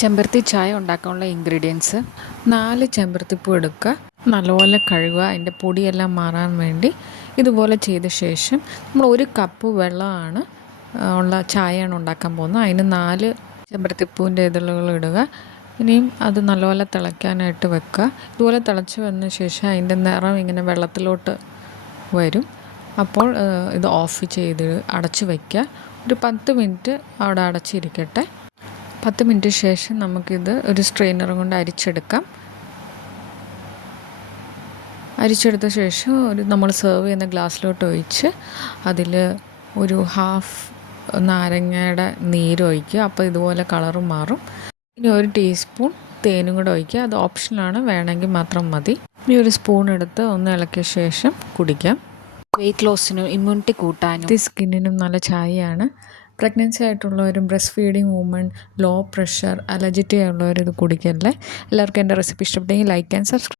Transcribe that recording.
ചെമ്പരത്തി ചായ ഉണ്ടാക്കാനുള്ള ഇൻഗ്രീഡിയൻസ് 4 ചെമ്പരത്തിപ്പൂ എടുക്കുക, നല്ലപോലെ കഴുകുക, അതിൻ്റെ പൊടിയെല്ലാം മാറാൻ വേണ്ടി. ഇതുപോലെ ചെയ്ത ശേഷം നമ്മൾ 1 കപ്പ് വെള്ളമാണ് ഉള്ള ചായയാണ് ഉണ്ടാക്കാൻ പോകുന്നത്. അതിന് 4 ചെമ്പരത്തിപ്പൂവിൻ്റെ ഇതളുകൾ ഇടുക. ഇനിയും അത് നല്ലപോലെ തിളയ്ക്കാനായിട്ട് വെക്കുക. ഇതുപോലെ തിളച്ച് വന്ന ശേഷം അതിൻ്റെ നിറം ഇങ്ങനെ വെള്ളത്തിലോട്ട് വരും. അപ്പോൾ ഇത് ഓഫ് ചെയ്ത് അടച്ച് വയ്ക്കുക. ഒരു 10 മിനിറ്റ് അവിടെ അടച്ചിരിക്കട്ടെ. 10 മിനിറ്റ് ശേഷം നമുക്കിത് ഒരു സ്ട്രെയിനർ കൊണ്ട് അരിച്ചെടുക്കാം. അരിച്ചെടുത്ത ശേഷം നമ്മൾ സെർവ് ചെയ്യുന്ന ഗ്ലാസ്സിലോട്ട് ഒഴിച്ച് അതിൽ ഒരു ഹാഫ് നാരങ്ങയുടെ നീരൊഴിക്കുക. അപ്പോൾ ഇതുപോലെ കളറും മാറും. ഇനി 1 ടീസ്പൂൺ തേനും കൂടെ ഒഴിക്കുക. അത് ഓപ്ഷനാണ്, വേണമെങ്കിൽ മാത്രം മതി. ഇനി ഒരു സ്പൂൺ എടുത്ത് ഒന്ന് ഇളക്കിയ ശേഷം കുടിക്കാം. വെയിറ്റ് ലോസിനും ഇമ്മ്യൂണിറ്റി കൂട്ടാനും സ്കിന്നിനും നല്ല ചായയാണ്. പ്രഗ്നൻസി ആയിട്ടുള്ളവരും breast feeding woman, low pressure, അലർജിറ്റി ഉള്ളവർ ഇത് കുടിക്കല്ലേ. എല്ലാവർക്കും എൻ്റെ റെസിപ്പി ഇഷ്ടപ്പെട്ടെങ്കിൽ ലൈക്ക് ആൻഡ് സബ്സ്ക്രൈബ്.